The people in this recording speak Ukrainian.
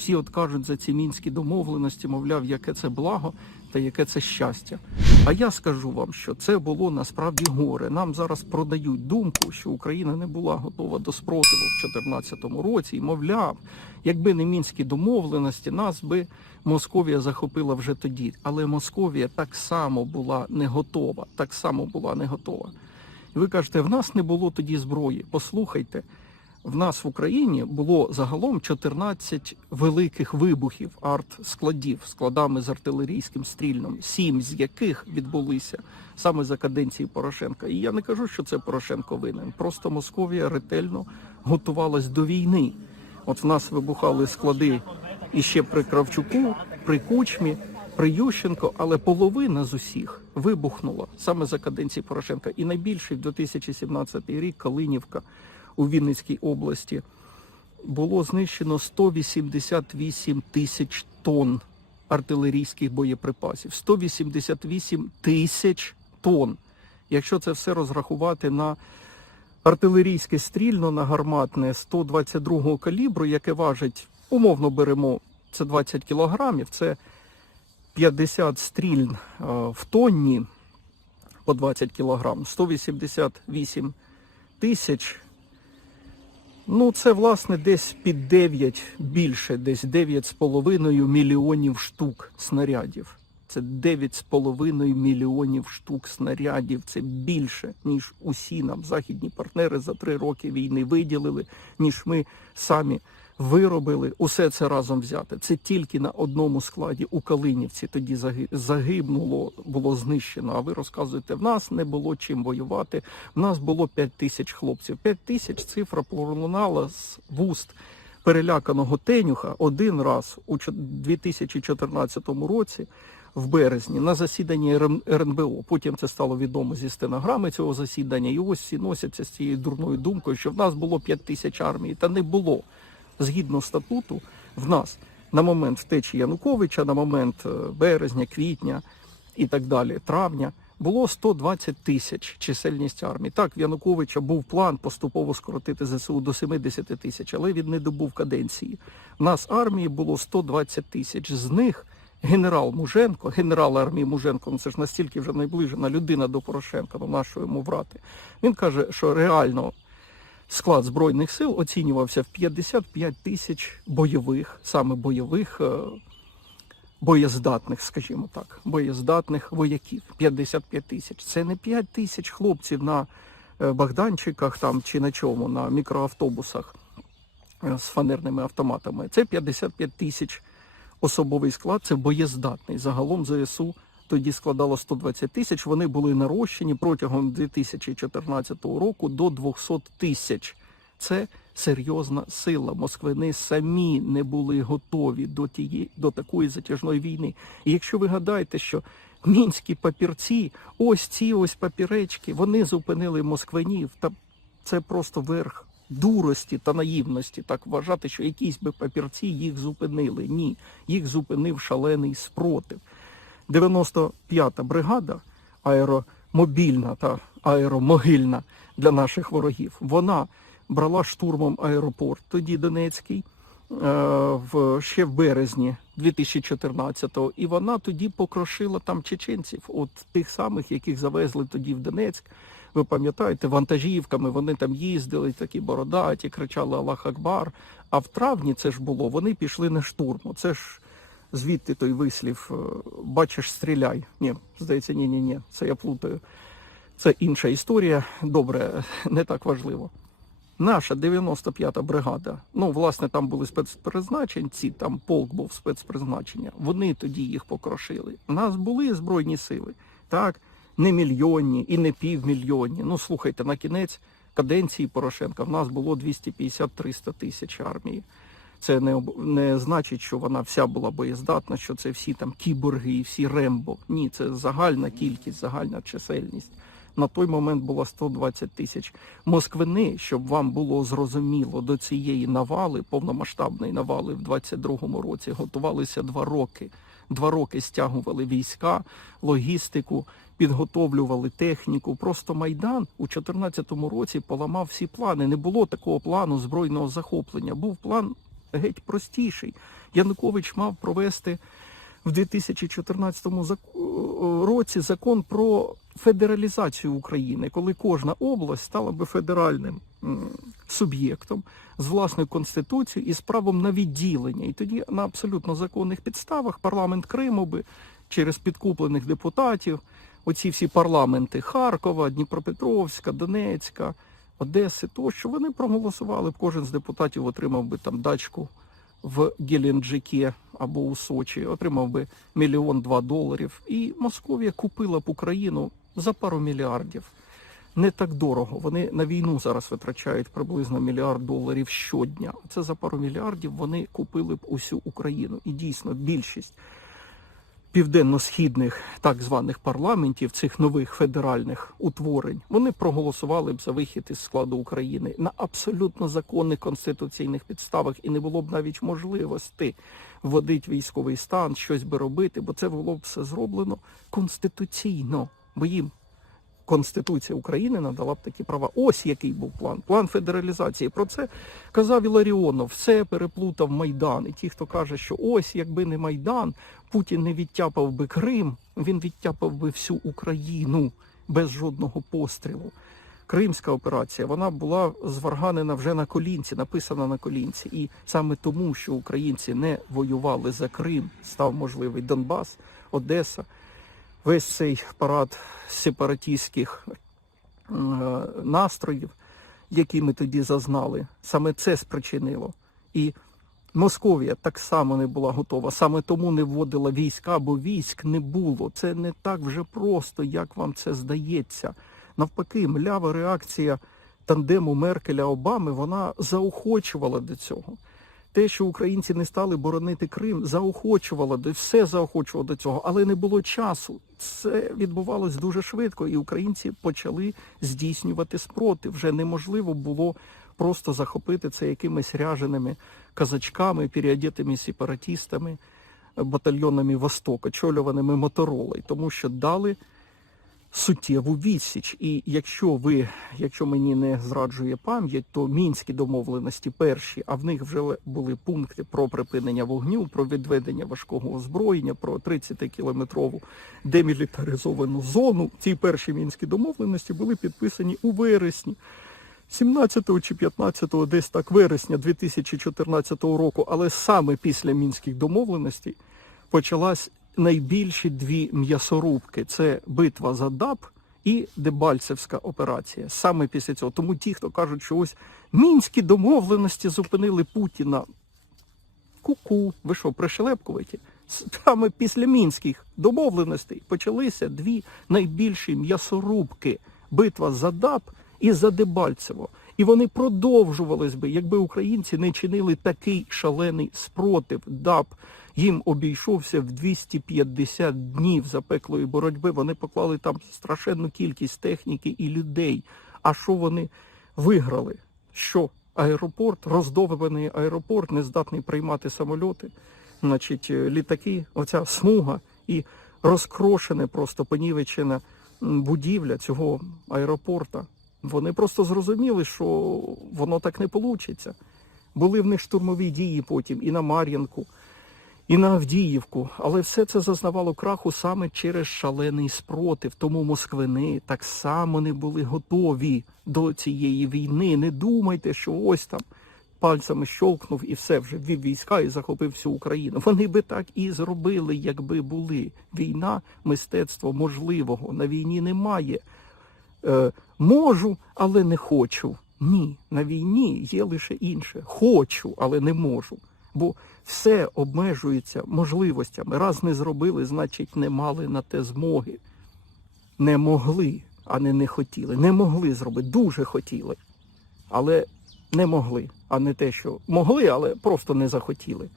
Всі от кажуть за ці мінські домовленості, мовляв, яке це благо та яке це щастя. А я скажу вам, що це було насправді горе. Нам зараз продають думку, що Україна не була готова до спротиву в 2014 році. І мовляв, якби не мінські домовленості, нас би Московія захопила вже тоді. Але Московія так само була не готова. Так само була не готова. І ви кажете, в нас не було тоді зброї. Послухайте, в нас в Україні було загалом 14 великих вибухів арт-складів, складами з артилерійським стрільном, сім з яких відбулися саме за каденції Порошенка. І я не кажу, що це Порошенко винен. Просто Московія ретельно готувалась до війни. От в нас вибухали склади іще при Кравчуку, при Кучмі, при Ющенко, але половина з усіх вибухнула саме за каденції Порошенка. І найбільший в 2017 рік Калинівка у Вінницькій області було знищено 188 тисяч тонн артилерійських боєприпасів. 188 тисяч тонн. Якщо це все розрахувати на артилерійське стрільно на гарматне 122 калібру, яке важить, умовно беремо, це 20 кілограмів, це 50 стрільн е, в тонні по 20 кілограм, 188 тисяч. Ну, це власне десь під 9, більше, десь 9,5 мільйонів штук снарядів. Це 9,5 мільйонів штук снарядів. Це більше, ніж усі нам західні партнери за три роки війни виділили, ніж ми самі виробили. Усе це разом взяти. Це тільки на одному складі у Калинівці тоді заги- загибнуло, було знищено. А ви розказуєте, в нас не було чим воювати. В нас було 5 тисяч хлопців. 5 тисяч цифра пролунала з вуст переляканого Тенюха один раз у чо- 2014 році. В березні на засіданні РН- РНБО. Потім це стало відомо зі стенограми цього засідання. І ось всі носяться з цією дурною думкою, що в нас було 5 тисяч армії. Та не було. Згідно статуту, в нас на момент втечі Януковича, на момент е, березня, квітня і так далі, травня, було 120 тисяч чисельність армії. Так, в Януковича був план поступово скоротити ЗСУ до 70 тисяч, але він не добув каденції. В нас армії було 120 тисяч. З них генерал Муженко, генерал армії Муженко, ну це ж настільки вже найближена людина до Порошенка, ну нашого йому врати. Він каже, що реально склад збройних сил оцінювався в 55 тисяч бойових, саме бойових, е, боєздатних, скажімо так, боєздатних вояків. 55 тисяч. Це не 5 тисяч хлопців на е, Богданчиках там чи на чому, на мікроавтобусах е, з фанерними автоматами. Це 55 тисяч особовий склад, це боєздатний. Загалом ЗСУ тоді складало 120 тисяч. Вони були нарощені протягом 2014 року до 200 тисяч. Це серйозна сила. Москвини самі не були готові до тієї до такої затяжної війни. І якщо ви гадаєте, що мінські папірці, ось ці ось папіречки, вони зупинили москвинів, та це просто верх дурості та наївності так вважати, що якісь би папірці їх зупинили. Ні, їх зупинив шалений спротив. 95-та бригада аеромобільна та аеромогильна для наших ворогів. Вона брала штурмом аеропорт, тоді Донецький, е, в, ще в березні 2014-го, і вона тоді покрошила там чеченців, от тих самих, яких завезли тоді в Донецьк. Ви пам'ятаєте, вантажівками вони там їздили, такі бородаті, кричали Аллах Акбар. А в травні це ж було, вони пішли на штурм. Це ж звідти той вислів е, бачиш, стріляй. Ні, здається, ні, ні, ні. Це я плутаю. Це інша історія. Добре, не так важливо. Наша 95-та бригада, ну, власне, там були спецпризначенці, там полк був спецпризначення. Вони тоді їх покрошили. У нас були збройні сили, так, не мільйонні і не півмільйонні. Ну, слухайте, на кінець каденції Порошенка в нас було 250-300 тисяч армії. Це не, не значить, що вона вся була боєздатна, що це всі там кіборги і всі Рембо. Ні, це загальна кількість, загальна чисельність. На той момент було 120 тисяч. Москвини, щоб вам було зрозуміло, до цієї навали, повномасштабної навали в 22-му році, готувалися два роки. Два роки стягували війська, логістику, підготовлювали техніку. Просто Майдан у 2014 році поламав всі плани. Не було такого плану збройного захоплення. Був план геть простіший. Янукович мав провести в 2014 році закон про федералізацію України, коли кожна область стала би федеральним суб'єктом з власною конституцією і з правом на відділення. І тоді на абсолютно законних підставах парламент Криму би через підкуплених депутатів, оці всі парламенти Харкова, Дніпропетровська, Донецька, Одеси, тощо вони проголосували б. Кожен з депутатів отримав би там дачку в Геленджике або у Сочі, отримав би мільйон два доларів. І Московія купила б Україну за пару мільярдів. Не так дорого. Вони на війну зараз витрачають приблизно мільярд доларів щодня. Це за пару мільярдів вони купили б усю Україну. І дійсно більшість південно-східних так званих парламентів, цих нових федеральних утворень, вони проголосували б за вихід із складу України на абсолютно законних конституційних підставах, і не було б навіть можливості вводити військовий стан, щось би робити, бо це було б все зроблено конституційно, бо їм Конституція України надала б такі права. Ось який був план. План федералізації. Про це казав Іларіонов. Все переплутав Майдан. І ті, хто каже, що ось якби не Майдан, Путін не відтяпав би Крим, він відтяпав би всю Україну без жодного пострілу. Кримська операція вона була зварганена вже на колінці, написана на колінці. І саме тому, що українці не воювали за Крим, став можливий Донбас, Одеса весь цей парад сепаратистських е, настроїв, які ми тоді зазнали, саме це спричинило. І Московія так само не була готова, саме тому не вводила війська, бо військ не було. Це не так вже просто, як вам це здається. Навпаки, млява реакція тандему Меркеля Обами вона заохочувала до цього. Те, що українці не стали боронити Крим, заохочувало все заохочувало до цього, але не було часу. Це відбувалось дуже швидко, і українці почали здійснювати спротив. Вже неможливо було просто захопити це якимись ряженими казачками, переодетими сепаратистами, батальйонами Восток, очолюваними Моторолою, тому що дали суттєву відсіч. І якщо ви, якщо мені не зраджує пам'ять, то мінські домовленості перші, а в них вже були пункти про припинення вогню, про відведення важкого озброєння, про 30-кілометрову демілітаризовану зону. Ці перші мінські домовленості були підписані у вересні. 17 чи 15 десь так вересня 2014 року, але саме після мінських домовленостей почалась найбільші дві м'ясорубки. Це битва за ДАП і Дебальцевська операція. Саме після цього. Тому ті, хто кажуть, що ось мінські домовленості зупинили Путіна. Ку-ку, ви що, пришелепкуваті? Саме після мінських домовленостей почалися дві найбільші м'ясорубки. Битва за ДАП і за Дебальцево. І вони продовжувались би, якби українці не чинили такий шалений спротив. ДАП їм обійшовся в 250 днів запеклої боротьби. Вони поклали там страшенну кількість техніки і людей. А що вони виграли? Що аеропорт, роздовбаний аеропорт, не здатний приймати самольоти, значить, е, літаки, оця смуга і розкрошене, просто понівечена будівля цього аеропорта. Вони просто зрозуміли, що воно так не вийде. Були в них штурмові дії потім і на Мар'їнку, і на Авдіївку. Але все це зазнавало краху саме через шалений спротив. Тому москвини так само не були готові до цієї війни. Не думайте, що ось там пальцями щолкнув і все вже ввів війська і захопив всю Україну. Вони би так і зробили, якби були. Війна мистецтво можливого. На війні немає е, можу, але не хочу. Ні, на війні є лише інше. Хочу, але не можу. Бо все обмежується можливостями. Раз не зробили, значить не мали на те змоги. Не могли, а не не хотіли. Не могли зробити. Дуже хотіли. Але не могли. А не те, що могли, але просто не захотіли.